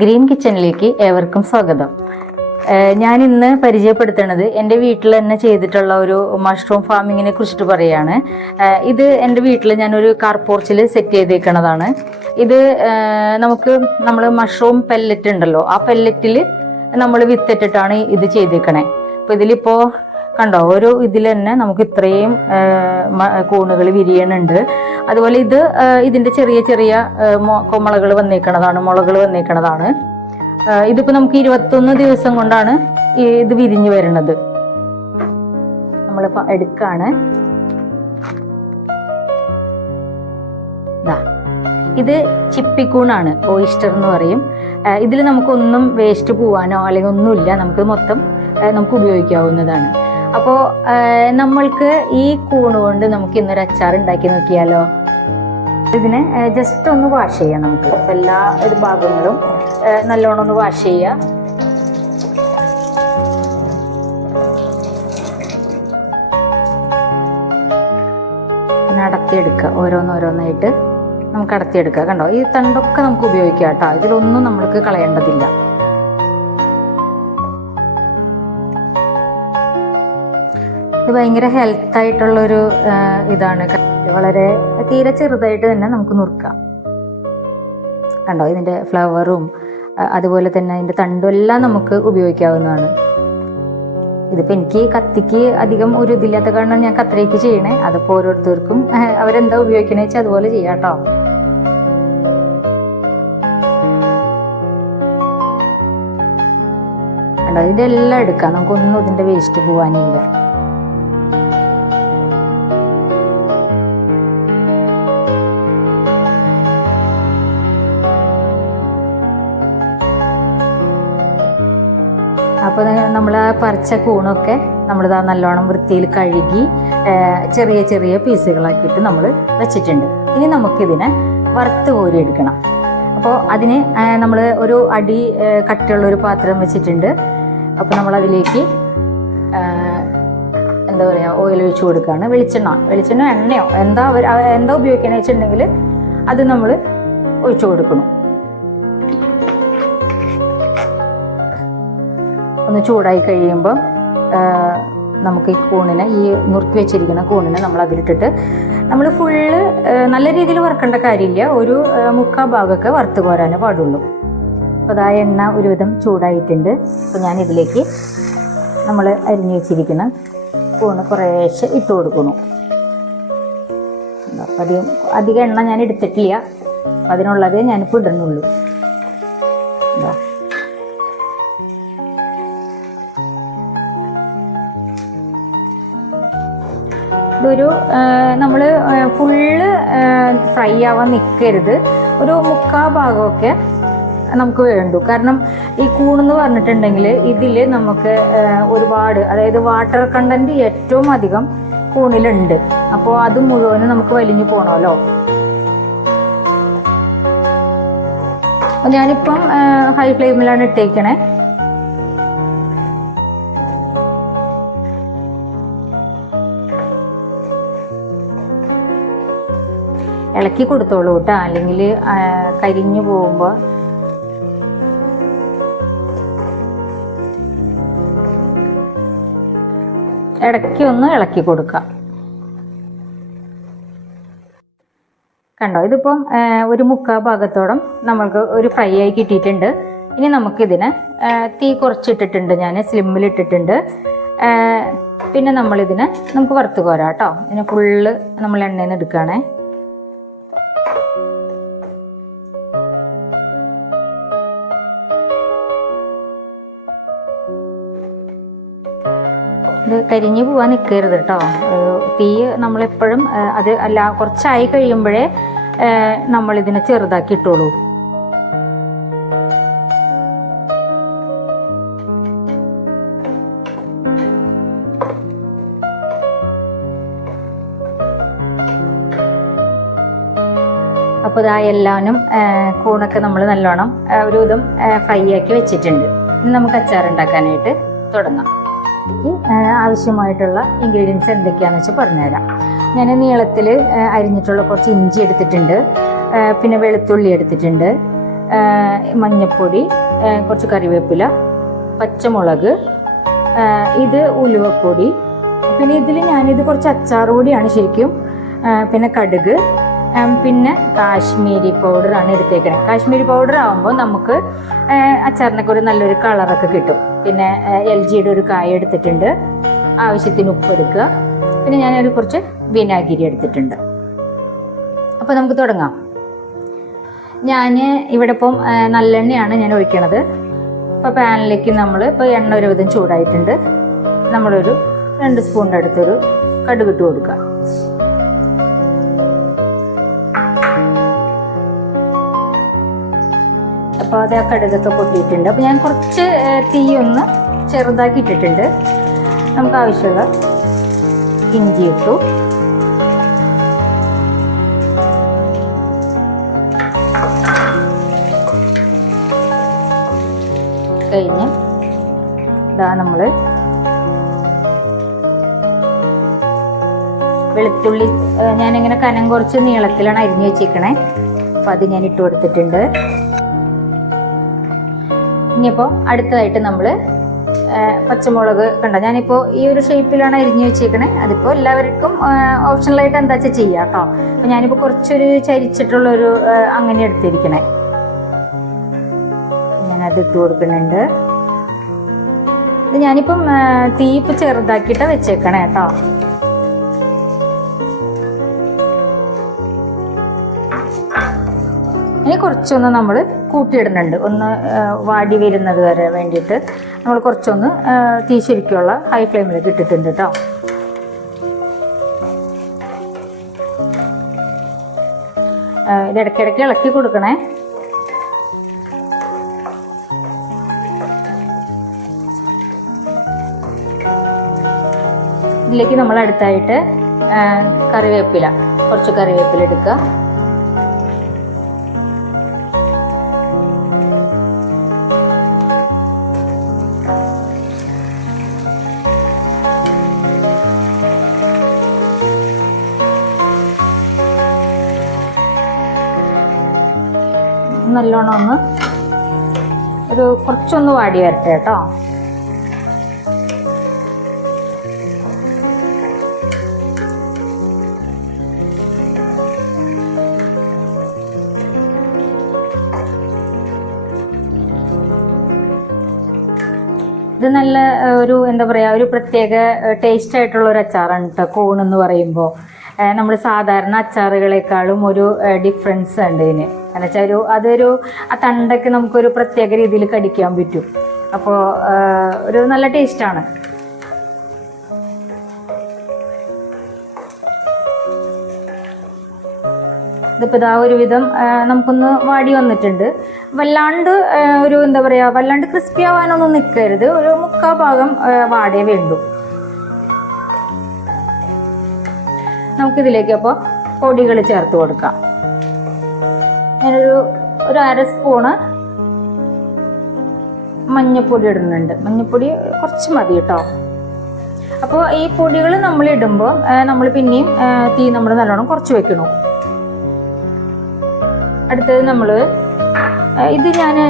Green കിച്ചണിലേക്ക് ഏവർക്കും സ്വാഗതം. ഞാൻ ഇന്ന് പരിചയപ്പെടുത്തുന്നത് എൻ്റെ വീട്ടിൽ തന്നെ ചെയ്തിട്ടുള്ള ഒരു മഷ്റൂം ഫാമിങ്ങിനെ കുറിച്ചിട്ട് പറയുകയാണ്. ഇത് എൻ്റെ വീട്ടിൽ ഞാനൊരു കാർ പോർച്ചിൽ സെറ്റ് ചെയ്തേക്കണതാണ്. ഇത് നമ്മൾ മഷ്റൂം പെല്ലറ്റ് ഉണ്ടല്ലോ, ആ പെല്ലറ്റിൽ നമ്മൾ വിത്തിട്ടിട്ടാണ് ഇത് ചെയ്തേക്കണേ. അപ്പോൾ ഇതിലിപ്പോൾ കണ്ടോ, ഒരു ഇതിൽ തന്നെ നമുക്ക് ഇത്രയും കൂണുകൾ വിരിയണുണ്ട്. അതുപോലെ ഇതിൻ്റെ ചെറിയ ചെറിയ മുളകൾ വന്നേക്കണതാണ്. ഇതിപ്പോൾ നമുക്ക് 21 ദിവസം കൊണ്ടാണ് ഇത് വിരിഞ്ഞു വരുന്നത്. നമ്മൾ എടുക്കാണ്. ഇത് ചിപ്പിക്കൂണാണ്, ഓയിസ്റ്റർ എന്ന് പറയും. ഇതിൽ നമുക്കൊന്നും വേസ്റ്റ് പോവാനോ അല്ലെങ്കിൽ ഒന്നുമില്ല, നമുക്ക് ഉപയോഗിക്കാവുന്നതാണ്. അപ്പോൾ നമ്മൾക്ക് ഈ കൂണ് കൊണ്ട് നമുക്ക് ഇന്നൊരു അച്ചാർ ഉണ്ടാക്കി നോക്കിയാലോ. ഇതിനെ ജസ്റ്റ് ഒന്ന് വാഷ് ചെയ്യാം. നമുക്ക് എല്ലാ ഭാഗങ്ങളും നല്ലോണം ഒന്ന് വാഷ് ചെയ്യുക. അടത്തിയെടുക്കുക, ഓരോന്നോരോന്നായിട്ട് നമുക്ക് അടത്തിയെടുക്കുക. കണ്ടോ, ഈ തണ്ടൊക്കെ നമുക്ക് ഉപയോഗിക്കാം കേട്ടോ. ഇതിലൊന്നും നമ്മൾക്ക് കളയേണ്ടതില്ല. ഇത് ഭയങ്കര ഹെൽത്തായിട്ടുള്ളൊരു ഇതാണ്. വളരെ തീരെ ചെറുതായിട്ട് തന്നെ നമുക്ക് നുറുക്കാം. കണ്ടോ, ഇതിൻ്റെ ഫ്ലവറും അതുപോലെ തന്നെ അതിൻ്റെ തണ്ടും എല്ലാം നമുക്ക് ഉപയോഗിക്കാവുന്നതാണ്. ഇതിപ്പോൾ എനിക്ക് കത്തിക്ക് അധികം ഒരു ഇതില്ലാത്ത കാരണം ഞാൻ കത്രയ്ക്ക് ചെയ്യണേ. അതിപ്പോൾ ഓരോരുത്തർക്കും അവരെന്താ ഉപയോഗിക്കണേ വെച്ചാൽ അതുപോലെ ചെയ്യാം കേട്ടോ. കണ്ടോ, ഇതിൻ്റെ എല്ലാം എടുക്കാം, നമുക്കൊന്നും ഇതിൻ്റെ വേസ്റ്റ് പോകാനില്ല. അപ്പോൾ നമ്മൾ ആ പറിച്ച കൂണൊക്കെ നമ്മളിതാ നല്ലോണം വൃത്തിയിൽ കഴുകി ചെറിയ ചെറിയ പീസുകളാക്കിയിട്ട് നമ്മൾ വെച്ചിട്ടുണ്ട്. ഇനി നമുക്കിതിനെ വറുത്ത് കോരി എടുക്കണം. അപ്പോൾ അതിന് നമ്മൾ ഒരു അടി കട്ടിയുള്ളൊരു പാത്രം വെച്ചിട്ടുണ്ട്. അപ്പോൾ നമ്മളതിലേക്ക് എന്താ പറയുക, ഓയിൽ ഒഴിച്ച് കൊടുക്കുകയാണ്. വെളിച്ചെണ്ണ എണ്ണയോ എന്താ ഉപയോഗിക്കണമെന്ന് വെച്ചിട്ടുണ്ടെങ്കിൽ അത് നമ്മൾ ഒഴിച്ചു കൊടുക്കണം. ഒന്ന് ചൂടായി കഴിയുമ്പോൾ നമുക്ക് ഈ നുറുക്കി വെച്ചിരിക്കുന്ന കൂണിനെ നമ്മൾ അതിലിട്ടിട്ട് നമ്മൾ ഫുള്ള് നല്ല രീതിയിൽ വറുക്കേണ്ട കാര്യമില്ല. ഒരു 3/4 ഭാഗമൊക്കെ വറുത്ത് കോരാനേ പാടുള്ളൂ. അപ്പോൾ അതാ എണ്ണ ഒരുവിധം ചൂടായിട്ടുണ്ട്. അപ്പോൾ ഞാനിതിലേക്ക് നമ്മൾ അരിഞ്ഞു വെച്ചിരിക്കുന്ന കൂണ് കുറേശ്ശെ ഇട്ട് കൊടുക്കുന്നു. അപ്പോൾ അധികം എണ്ണ ഞാൻ എടുത്തിട്ടില്ല, അതിനുള്ളതേ ഞാനിപ്പോൾ ഇടുന്നുള്ളൂ. ഇതൊരു നമ്മൾ ഫുള്ള് ഫ്രൈ ആവാൻ നിൽക്കരുത്. ഒരു 3/4 ഭാഗമൊക്കെ നമുക്ക് വേണ്ടു. കാരണം ഈ കൂണെന്ന് പറഞ്ഞിട്ടുണ്ടെങ്കിൽ ഇതിൽ നമുക്ക് ഒരുപാട്, അതായത് വാട്ടർ കണ്ടൻറ്റ് ഏറ്റവും അധികം കൂണിലുണ്ട്. അപ്പോൾ അത് മുഴുവനും നമുക്ക് വലിഞ്ഞു പോകണമല്ലോ. ഞാനിപ്പം ഹൈ ഫ്ലെയിമിലാണ് ഇട്ടേക്കണേ. ഇളക്കി കൊടുത്തോളൂ കേട്ടോ, അല്ലെങ്കിൽ കരിഞ്ഞു പോകുമ്പോൾ. ഇടയ്ക്ക് ഒന്ന് ഇളക്കി കൊടുക്കാം. കണ്ടോ, ഇതിപ്പം ഒരു 3/4 ഭാഗത്തോളം നമ്മൾക്ക് ഒരു ഫ്രൈ ആയി കിട്ടിയിട്ടുണ്ട്. ഇനി നമുക്കിതിനെ തീ കുറച്ചിട്ടിട്ടുണ്ട്, ഞാൻ സ്ലിമ്മിലിട്ടിട്ടുണ്ട്. പിന്നെ നമുക്ക് വറുത്ത് കോരാം കേട്ടോ. ഇതിനെ ഫുള്ള് നമ്മൾ എണ്ണയിൽ നിന്ന് എടുക്കുകയാണേ. ഇത് കരിഞ്ഞു പോകാൻ നിൽക്കരുത് കേട്ടോ. തീ നമ്മളെപ്പോഴും കുറച്ചായി കഴിയുമ്പോഴേ നമ്മളിതിനെ ചെറുതാക്കി ഇട്ടോളൂ. അപ്പോൾ ഇതാ എല്ലാവരും കൂണൊക്കെ നമ്മൾ നല്ലോണം ഒരുവിധം ഫ്രൈ ആക്കി വെച്ചിട്ടുണ്ട്. ഇനി നമുക്ക് അച്ചാർ ഉണ്ടാക്കാനായിട്ട് തുടങ്ങാം. ആവശ്യമായിട്ടുള്ള ഇൻഗ്രീഡിയൻസ് എന്തൊക്കെയാണെന്ന് വെച്ചാൽ പറഞ്ഞുതരാം. ഞാൻ നീളത്തിൽ അരിഞ്ഞിട്ടുള്ള കുറച്ച് ഇഞ്ചി എടുത്തിട്ടുണ്ട്, പിന്നെ വെളുത്തുള്ളി എടുത്തിട്ടുണ്ട്, മഞ്ഞൾപ്പൊടി, കുറച്ച് കറിവേപ്പില, പച്ചമുളക്, ഇത് ഉലുവപ്പൊടി, പിന്നെ ഇതിൽ ഞാനിത് കുറച്ച് അച്ചാർ പൊടിയാണ് ശരിക്കും, പിന്നെ കടുക്, പിന്നെ കാശ്മീരി പൗഡറാണ് എടുത്തേക്കണേ. കാശ്മീരി പൗഡർ ആകുമ്പോൾ നമുക്ക് അച്ചാറിനൊക്കെ ഒരു നല്ലൊരു കളറൊക്കെ കിട്ടും. പിന്നെ LGയുടെ ഒരു കായ എടുത്തിട്ടുണ്ട്, ആവശ്യത്തിന് ഉപ്പ് എടുക്കുക, പിന്നെ ഞാനൊരു കുറച്ച് വിനാഗിരി എടുത്തിട്ടുണ്ട്. അപ്പോൾ നമുക്ക് തുടങ്ങാം. ഞാൻ ഇവിടെ ഇപ്പം നല്ലെണ്ണയാണ് ഞാൻ ഒഴിക്കണത്. ഇപ്പോൾ പാനിലേക്ക് ഇപ്പോൾ എണ്ണ ഒരു വിധം ചൂടായിട്ടുണ്ട്. നമ്മളൊരു 2 സ്പൂണിൻ്റെ അടുത്തൊരു കടുക് ഇട്ട് കൊടുക്കുക. അപ്പോൾ അത് ആ കടുകൊക്കെ പൊട്ടിയിട്ടുണ്ട്. അപ്പോൾ ഞാൻ കുറച്ച് തീ ഒന്ന് ചെറുതാക്കി ഇട്ടിട്ടുണ്ട്. നമുക്ക് ആവശ്യമുള്ള ഇഞ്ചി ഇട്ടു, കഴിഞ്ഞ് ഇതാ നമ്മൾ വെളുത്തുള്ളി ഞാനിങ്ങനെ കനം കുറച്ച് നീളത്തിലാണ് അരിഞ്ഞു വെച്ചിരിക്കണേ. അപ്പം അത് ഞാൻ ഇട്ട് കൊടുത്തിട്ടുണ്ട്. ഇനിയിപ്പോൾ അടുത്തതായിട്ട് നമ്മൾ പച്ചമുളക് കണ്ട ഞാനിപ്പോൾ ഈ ഒരു ഷേപ്പിലാണ് അരിഞ്ഞു വെച്ചേക്കണേ. അതിപ്പോൾ എല്ലാവർക്കും ഓപ്ഷണലായിട്ട് എന്താ വെച്ചാൽ ചെയ്യാം കേട്ടോ. അപ്പോൾ ഞാനിപ്പോൾ കുറച്ചൊരു ചരിച്ചിട്ടുള്ളൊരു അങ്ങനെ എടുത്തിരിക്കണേ. ഞാനത് ഇട്ട് കൊടുക്കുന്നുണ്ട്. ഇത് ഞാനിപ്പം തീ ഇപ്പം ചെറുതാക്കിയിട്ട് വെച്ചേക്കണേ കേട്ടോ. ഇനി കുറച്ചൊന്ന് നമ്മൾ കൂട്ടിയിടുന്നുണ്ട്, ഒന്ന് വാടി വരുന്നത് വരെ വേണ്ടിയിട്ട് നമ്മൾ കുറച്ചൊന്ന് തീ ശരിക്കുള്ള ഹൈ ഫ്ലെയിമിലേക്ക് ഇട്ടിട്ടുണ്ട് കേട്ടോ. ഇത് ഇടയ്ക്കിടയ്ക്ക് ഇളക്കി കൊടുക്കണേ. ഇതിലേക്ക് നമ്മൾ അടുത്തായിട്ട് കറിവേപ്പില, കുറച്ച് കറിവേപ്പില എടുക്കുക. നല്ലോണം ഒന്ന് കുറച്ചൊന്ന് വാടി വരട്ടെ കേട്ടോ. ഇത് നല്ല എന്താ പറയുക, ഒരു പ്രത്യേക ടേസ്റ്റ് ആയിട്ടുള്ള ഒരു അച്ചാറാണ് കേട്ടോ കൂൺ എന്ന് പറയുമ്പോൾ. നമ്മൾ സാധാരണ അച്ചാറുകളെക്കാളും ഒരു ഡിഫറൻസ് ഉണ്ട് ഇതിന്. എന്ന് വെച്ചാൽ അതൊരു ആ തണ്ടൊക്കെ നമുക്കൊരു പ്രത്യേക രീതിയിൽ കടിക്കാൻ പറ്റും. അപ്പോൾ ഒരു നല്ല ടേസ്റ്റാണ്. ഇതിപ്പോൾ ഇതാ ഒരുവിധം നമുക്കൊന്ന് വാടി വന്നിട്ടുണ്ട്. വല്ലാണ്ട് എന്താ പറയുക, വല്ലാണ്ട് ക്രിസ്പി ആവാനൊന്നും നിൽക്കരുത്. ഒരു 3/4 ഭാഗം വാടേ വേണ്ടു. നമുക്കിതിലേക്ക് അപ്പോൾ പൊടികൾ ചേർത്ത് കൊടുക്കാം. ഞാനൊരു 1/2 സ്പൂണ് മഞ്ഞൾപ്പൊടി ഇടുന്നുണ്ട്. മഞ്ഞൾപ്പൊടി കുറച്ച് മതി കേട്ടോ. അപ്പോൾ ഈ പൊടികൾ നമ്മൾ ഇടുമ്പോൾ നമ്മൾ പിന്നെയും തീ നമ്മൾ നല്ലോണം കുറച്ച് വെക്കണം. അടുത്തത് നമ്മൾ ഇത്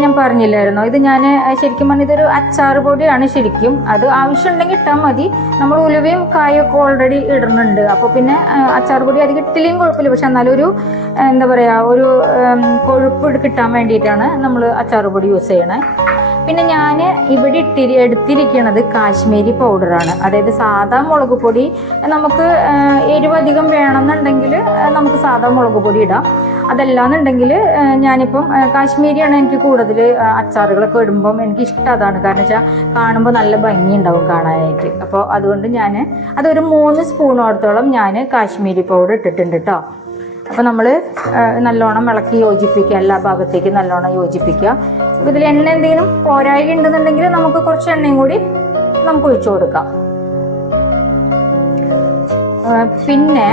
ഞാൻ പറഞ്ഞില്ലായിരുന്നോ, ഇത് ഞാൻ ശരിക്കും പറഞ്ഞാൽ ഇതൊരു അച്ചാർ പൊടിയാണ് ശരിക്കും. അത് ആവശ്യമുണ്ടെങ്കിൽ ഇട്ടാൽ മതി. നമ്മൾ ഉലുവയും കായൊക്കെ ഓൾറെഡി ഇടുന്നുണ്ട്. അപ്പോൾ പിന്നെ അച്ചാർ പൊടി അധികം ഇട്ടില്ലെങ്കിൽ കുഴപ്പമില്ല. പക്ഷെ എന്നാലും എന്താ പറയുക, ഒരു കൊഴുപ്പ് കിട്ടാൻ വേണ്ടിയിട്ടാണ് നമ്മൾ അച്ചാർ പൊടി യൂസ് ചെയ്യണേ. പിന്നെ ഞാൻ ഇവിടെ എടുത്തിരിക്കുന്നത് കാശ്മീരി പൗഡറാണ്. അതായത് സാധാ മുളക് പൊടി നമുക്ക് എരിവ് അധികം വേണമെന്നുണ്ടെങ്കിൽ നമുക്ക് സാധാ മുളക് പൊടി ഇടാം. അതല്ലാന്നുണ്ടെങ്കിൽ ഞാനിപ്പം കാശ്മീരിയാണ് എനിക്ക് കൂടുതൽ അച്ചാറുകളൊക്കെ ഇടുമ്പം എനിക്കിഷ്ടം അതാണ്. കാരണം വെച്ചാൽ കാണുമ്പോൾ നല്ല ഭംഗിയുണ്ടാവും കാണാനായിട്ട്. അപ്പോൾ അതുകൊണ്ട് അതൊരു 3 സ്പൂണോടത്തോളം ഞാൻ കാശ്മീരി പൗഡർ ഇട്ടിട്ടുണ്ട് കേട്ടോ. അപ്പോൾ നമ്മൾ നല്ലോണം ഇളക്കി യോജിപ്പിക്കുക, എല്ലാ ഭാഗത്തേക്കും നല്ലോണം യോജിപ്പിക്കുക. അപ്പോൾ ഇതിൽ എണ്ണ എന്തെങ്കിലും പോരായ്ക ഉണ്ടെന്നുണ്ടെങ്കിൽ നമുക്ക് കുറച്ച് എണ്ണയും കൂടി നമുക്ക് ഒഴിച്ചു കൊടുക്കാം. പിന്നെ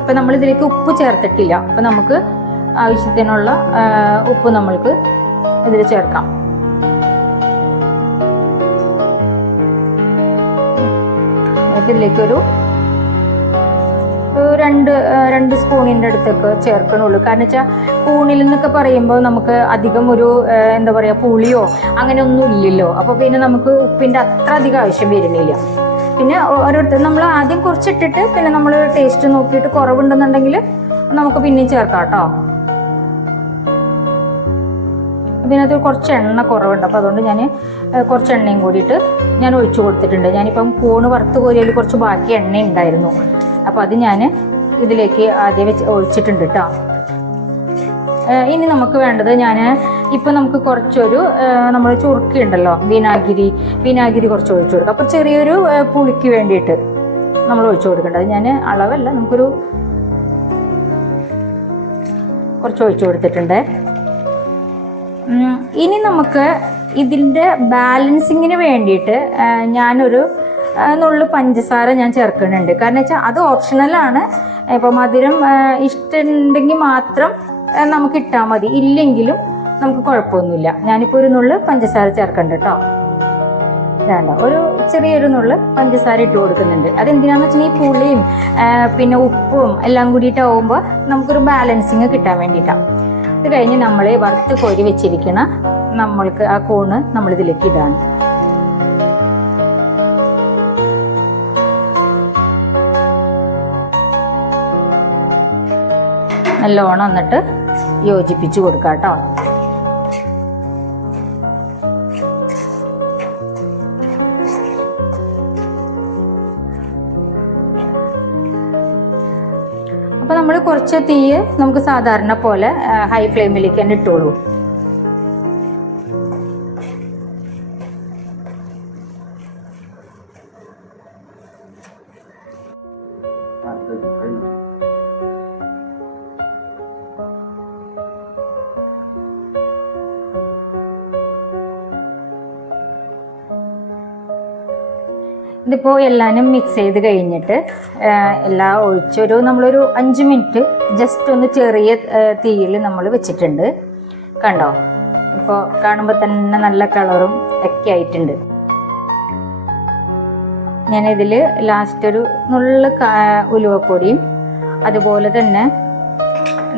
ഇപ്പം നമ്മളിതിലേക്ക് ഉപ്പ് ചേർത്തിട്ടില്ല. അപ്പം നമുക്ക് ആവശ്യത്തിനുള്ള ഉപ്പ് നമ്മൾക്ക് ഇതിൽ ചേർക്കാം. ഇതിലേക്കൊരു രണ്ട് സ്പൂണിൻ്റെ അടുത്തൊക്കെ ചേർക്കണുള്ളൂ. കാരണം വെച്ചാൽ കൂണിൽ നിന്നൊക്കെ പറയുമ്പോൾ നമുക്ക് അധികം ഒരു എന്താ പറയുക പുളിയോ അങ്ങനെ ഒന്നും ഇല്ലല്ലോ. അപ്പോൾ പിന്നെ നമുക്ക് ഉപ്പിൻ്റെ അത്ര അധികം ആവശ്യം വരുന്നില്ല. പിന്നെ ഓരോരുത്തർ നമ്മൾ ആദ്യം കുറച്ചിട്ടിട്ട് പിന്നെ നമ്മൾ ടേസ്റ്റ് നോക്കിയിട്ട് കുറവുണ്ടെന്നുണ്ടെങ്കിൽ നമുക്ക് പിന്നെയും ചേർക്കാം കേട്ടോ. ഇതിനകത്ത് കുറച്ച് എണ്ണ കുറവുണ്ട്, അപ്പോൾ അതുകൊണ്ട് ഞാൻ കുറച്ച് എണ്ണയും കൂടിയിട്ട് ഞാൻ ഒഴിച്ചു കൊടുത്തിട്ടുണ്ട്. ഞാനിപ്പം കൂണ് വറുത്ത് കോരിയതിൽ കുറച്ച് ബാക്കി എണ്ണ ഉണ്ടായിരുന്നു, അപ്പോൾ അത് ഞാൻ ഇതിലേക്ക് ആദ്യം ഒഴിച്ചിട്ടുണ്ട് കേട്ടോ. ഇനി നമുക്ക് വേണ്ടത് ഇപ്പം നമുക്ക് കുറച്ചൊരു നമ്മൾ ചുറുക്കി ഉണ്ടല്ലോ വിനാഗിരി കുറച്ച് ഒഴിച്ചു കൊടുക്കാം. അപ്പോൾ ചെറിയൊരു പുളിക്ക് വേണ്ടിയിട്ട് നമ്മൾ ഒഴിച്ചു കൊടുക്കേണ്ടത്. ഞാൻ അളവല്ല, നമുക്കൊരു കുറച്ച് ഒഴിച്ചു കൊടുത്തിട്ടുണ്ട്. ഇനി നമുക്ക് ഇതിൻ്റെ ബാലൻസിങ്ങിന് വേണ്ടിയിട്ട് ഞാനൊരു നുള്ളു പഞ്ചസാര ഞാൻ ചേർക്കുന്നുണ്ട്. കാരണം വെച്ചാൽ അത് ഓപ്ഷണലാണ്. ഇപ്പോൾ മധുരം ഇഷ്ടമുണ്ടെങ്കിൽ മാത്രം നമുക്ക് ഇട്ടാൽ മതി, ഇല്ലെങ്കിലും നമുക്ക് കുഴപ്പമൊന്നുമില്ല. ഞാനിപ്പോൾ ഒരു നുള്ളു പഞ്ചസാര ചേർക്കണ്ട കേട്ടോ. വേണ്ട, ഒരു ചെറിയൊരു നുള്ളു പഞ്ചസാര ഇട്ട് കൊടുക്കുന്നുണ്ട്. അതെന്തിനാന്ന് വെച്ചാൽ ഈ പുളിയും പിന്നെ ഉപ്പും എല്ലാം കൂടിയിട്ടാവുമ്പോൾ നമുക്കൊരു ബാലൻസിങ് കിട്ടാൻ വേണ്ടിയിട്ടാണ്. ഇത് കഴിഞ്ഞ് നമ്മൾ വറുത്ത് കോരി വെച്ചിരിക്കണം നമ്മൾക്ക് ആ കൂണ് നമ്മളിതിലേക്ക് ഇടാണ്. നല്ലോണം എന്നിട്ട് യോജിപ്പിച്ച് കൊടുക്കാം കേട്ടോ. അപ്പോൾ നമ്മൾ കുറച്ച് തീ നമുക്ക് സാധാരണ പോലെ ഹൈ ഫ്ലെയിമിലേക്ക് തന്നെ ഇട്ടോളൂ. ഇതിപ്പോൾ എല്ലാനും മിക്സ് ചെയ്ത് കഴിഞ്ഞിട്ട് എല്ലാം ഒഴിച്ചൊരു നമ്മളൊരു 5 മിനിറ്റ് ജസ്റ്റ് ഒന്ന് ചെറിയ തീയിൽ നമ്മൾ വെച്ചിട്ടുണ്ട്. കണ്ടോ, ഇപ്പോൾ കാണുമ്പോൾ തന്നെ നല്ല കളറും ഒക്കെ ആയിട്ടുണ്ട്. ഞാനിതിൽ ലാസ്റ്റ് ഒരു നുള്ളു ഉലുവപ്പൊടിയും അതുപോലെ തന്നെ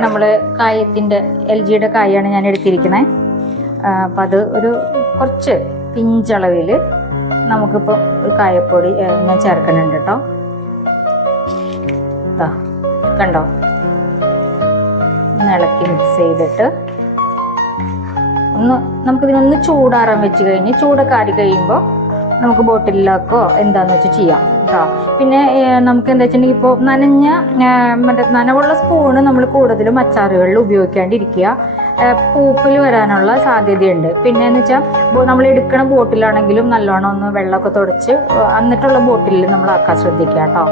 നമ്മൾ കായത്തിൻ്റെ LGയുടെ കായാണ് ഞാൻ എടുത്തിരിക്കുന്നത്. അപ്പം അത് ഒരു കുറച്ച് പിഞ്ചളവിൽ നമുക്കിപ്പോൾ ഒരു കായപ്പൊടി ഞാൻ ചേർക്കുന്നുണ്ട് കേട്ടോ. കണ്ടോ, ഇളക്കി മിക്സ് ചെയ്തിട്ട് നമുക്കിതിനൊന്ന് ചൂടാറാൻ വെച്ച് കഴിഞ്ഞ് ചൂടൊക്കെ ആറി കഴിയുമ്പോൾ നമുക്ക് ബോട്ടിലാക്കോ എന്താണെന്ന് വെച്ചാൽ ചെയ്യാം കേട്ടോ. പിന്നെ നമുക്ക് എന്താ വെച്ചിട്ടുണ്ടെങ്കിൽ ഇപ്പോൾ മറ്റേ നനവുള്ള സ്പൂണ് നമ്മൾ കൂടുതലും അച്ചാറുകളിൽ ഉപയോഗിക്കാണ്ടിരിക്കുക. പൂപ്പിൽ വരാനുള്ള സാധ്യതയുണ്ട്. പിന്നെ എന്ന് വെച്ചാൽ നമ്മൾ എടുക്കണ ബോട്ടിലാണെങ്കിലും നല്ലോണം ഒന്ന് വെള്ളമൊക്കെ തുടച്ച് എന്നിട്ടുള്ള ബോട്ടിലിൽ നമ്മൾ ആക്കാൻ ശ്രദ്ധിക്കുക കേട്ടോ.